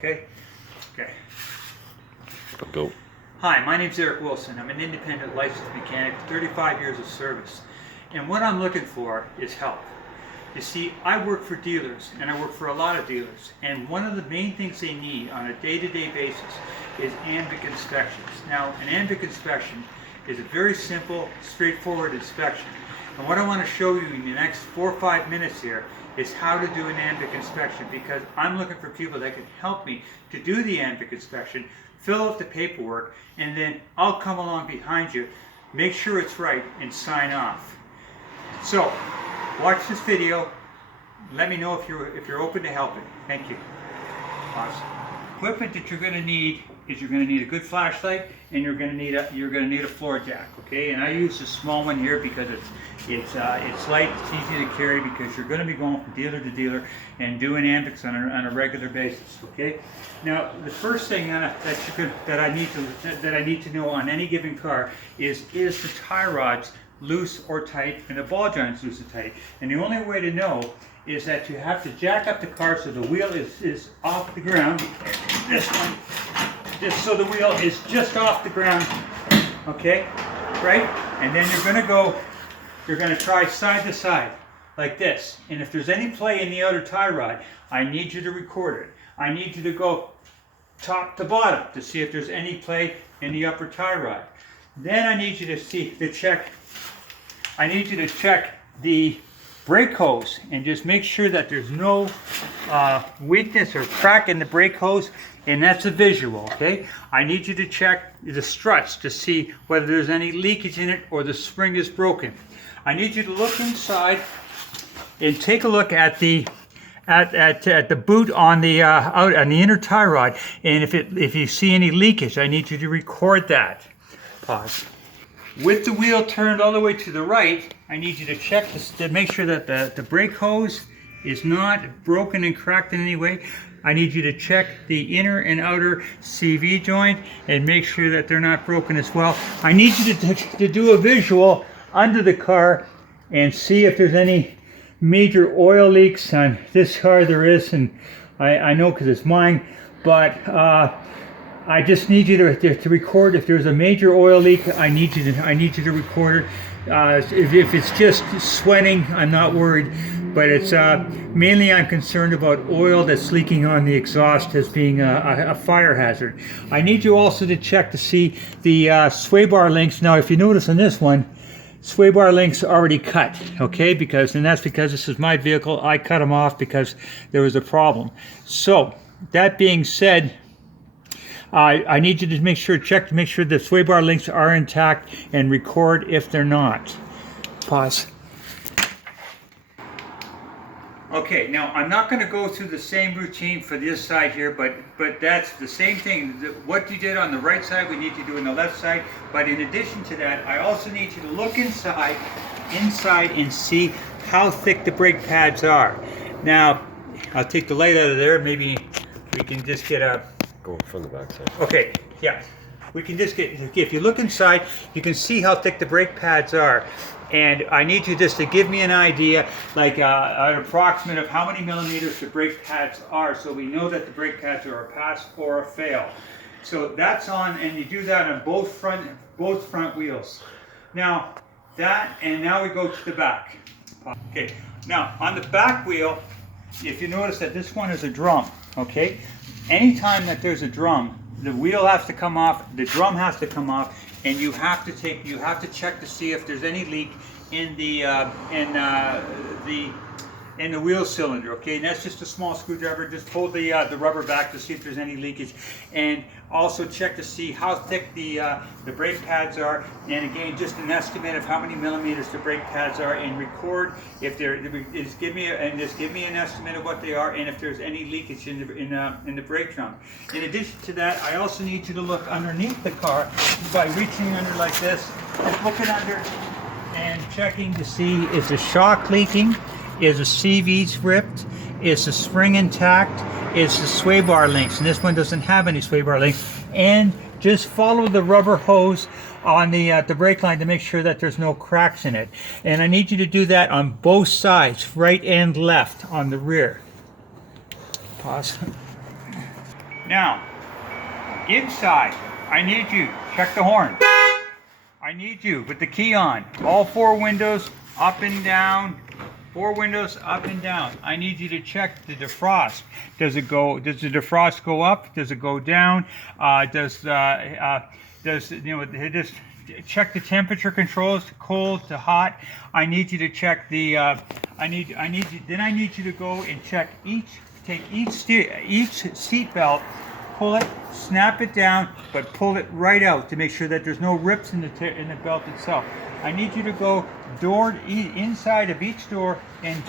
Okay? Okay. Go. Hi, my name's Eric Wilson. I'm an independent licensed mechanic, 35 years of service. And what I'm looking for is help. You see, I work for dealers, and I work for a lot of dealers. And one of the main things they need on a day-to-day basis is ANVIC inspections. Now, an ANVIC inspection is a very simple, straightforward inspection. And what I want to show you in the next 4 or 5 minutes here is how to do an ANVIC inspection, because I'm looking for people that can help me to do the ANVIC inspection, fill out the paperwork, and then I'll come along behind you, make sure it's right, and sign off. So, watch this video. Let me know if you're open to helping. Thank you. Pause. Equipment that you're going to need is you're going to need a good flashlight, and you're going to need a floor jack. Okay, and I use a small one here because it's light, it's easy to carry, because you're going to be going from dealer to dealer and doing ANVICs on a regular basis. Okay. Now, the first thing that I need to know on any given car is the tie rods loose or tight and the ball joints loose or tight. And the only way to know is that you have to jack up the car so the wheel is off the ground. This one, just so the wheel is just off the ground. Okay, right? And then you're gonna try side to side like this. And if there's any play in the outer tie rod, I need you to record it. I need you to go top to bottom to see if there's any play in the upper tie rod. Then I need you to check the brake hose and just make sure that there's no weakness or crack in the brake hose, and that's a visual, okay? I need you to check the struts to see whether there's any leakage in it or the spring is broken. I need you to look inside and take a look at the boot on the inner tie rod, and if you see any leakage, I need you to record that. Pause. With the wheel turned all the way to the right, I need you to check to make sure that the brake hose is not broken and cracked in any way. I need you to check the inner and outer CV joint and make sure that they're not broken as well. I need you to do a visual under the car and see if there's any major oil leaks. On this car there is, and I know because it's mine, but I just need you to record if there's a major oil leak. I need you to record it. If it's just sweating, I'm not worried, but it's mainly I'm concerned about oil that's leaking on the exhaust as being a fire hazard. I need you also to check to see the sway bar links. Now, if you notice on this one, sway bar links are already cut, okay? And that's because this is my vehicle. I cut them off because there was a problem. So, that being said, I need you to check to make sure the sway bar links are intact and record if they're not. Pause. Okay, now I'm not going to go through the same routine for this side here, but that's the same thing. What you did on the right side, we need to do on the left side. But in addition to that, I also need you to look inside and see how thick the brake pads are. Now, I'll take the light out of there. Maybe we can just get a... Go from the back side. Okay, yeah. We can just get, if you look inside, you can see how thick the brake pads are. And I need you just to give me an idea, like an approximate of how many millimeters the brake pads are, so we know that the brake pads are a pass or a fail. So that's on, and you do that on both front wheels. Now, now we go to the back. Okay, now on the back wheel, if you notice that this one is a drum, okay? Anytime that there's a drum, the wheel has to come off, the drum has to come off, and you have to check to see if there's any leak in the wheel cylinder. Okay, and that's just a small screwdriver. Just pull the rubber back to see if there's any leakage, and also check to see how thick the brake pads are. And again, just an estimate of how many millimeters the brake pads are, and record if just give me an estimate of what they are, and if there's any leakage in the brake drum. In addition to that, I also need you to look underneath the car by reaching under like this and looking under and checking to see, is the shock leaking? Is the CVs ripped? Is the spring intact? Is the sway bar links? And this one doesn't have any sway bar links. And just follow the rubber hose on the brake line to make sure that there's no cracks in it. And I need you to do that on both sides, right and left, on the rear. Pause. Now, inside, I need you, check the horn. I need you with the key on. All 4 windows up and down. 4 windows up and down. I need you to check the defrost. Does the defrost go up? Does it go down? Just check the temperature controls, to cold to hot. I need you to check the. I need you to go and check take each seat belt, pull it, snap it down, but pull it right out to make sure that there's no rips in the belt itself. I need you to go inside of each door and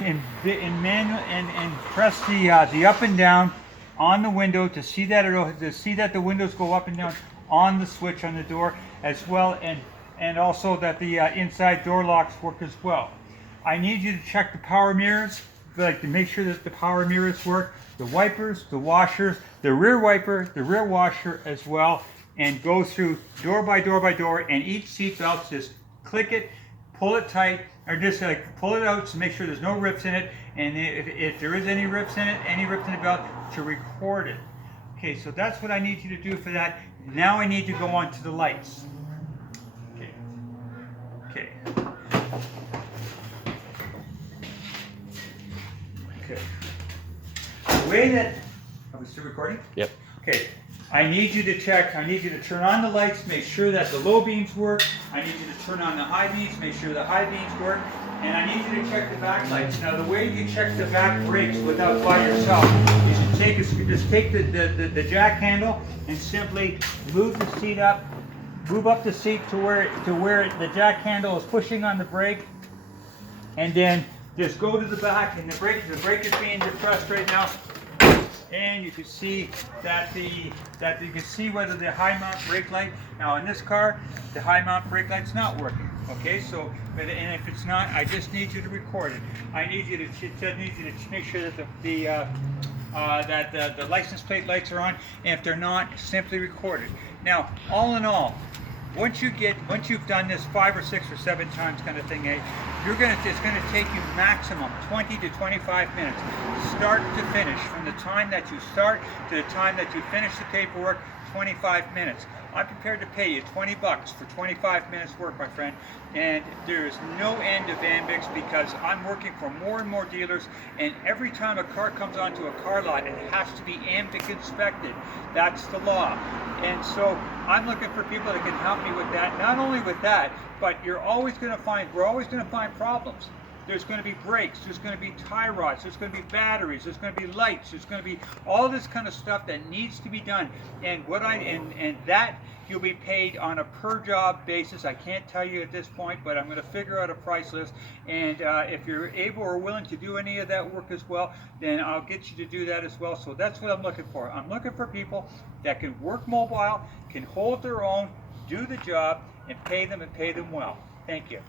press the up and down on the window to see that the windows go up and down on the switch on the door as well, and also that the inside door locks work as well. I need you to check the power mirrors, like to make sure that the power mirrors work, the wipers, the washers, the rear wiper, the rear washer as well, and go through door by door by door, and each seat belt, just click it, pull it tight, or just like pull it out to make sure there's no rips in it, and if there is any rips in it, any rips in the belt, to record it. Okay, so that's what I need you to do for that. Now I need to go on to the lights. Okay. Okay. The way that, are we still recording? Yep. Okay. I need you to turn on the lights, make sure that the low beams work. I need you to turn on the high beams, make sure the high beams work. And I need you to check the back lights. Now the way you check the back brakes by yourself is to just take the jack handle and simply move the seat up, move up the seat to where the jack handle is pushing on the brake, and then just go to the back, and the brake is being depressed right now. And you can see that you can see whether the high mount brake light. Now in this car, the high mount brake light's not working. Okay, so and if it's not, I just need you to record it. I need you to make sure that the license plate lights are on, and if they're not, simply record it. Now, all in all, once you've done this 5 or 6 or 7 times kind of thing, it's going to take you maximum 20 to 25 minutes, start to finish. From the time that you start to the time that you finish the paperwork, 25 minutes. I'm prepared to pay you $20 for 25 minutes work, my friend, and there is no end of Ambics because I'm working for more and more dealers, and every time a car comes onto a car lot, it has to be Ambic inspected. That's the law. And so I'm looking for people that can help me with that. Not only with that, but we're always going to find problems. There's going to be brakes, there's going to be tie rods, there's going to be batteries, there's going to be lights, there's going to be all this kind of stuff that needs to be done. And that you'll be paid on a per job basis. I can't tell you at this point, but I'm going to figure out a price list. And if you're able or willing to do any of that work as well, then I'll get you to do that as well. So that's what I'm looking for. I'm looking for people that can work mobile, can hold their own, do the job, and pay them well. Thank you.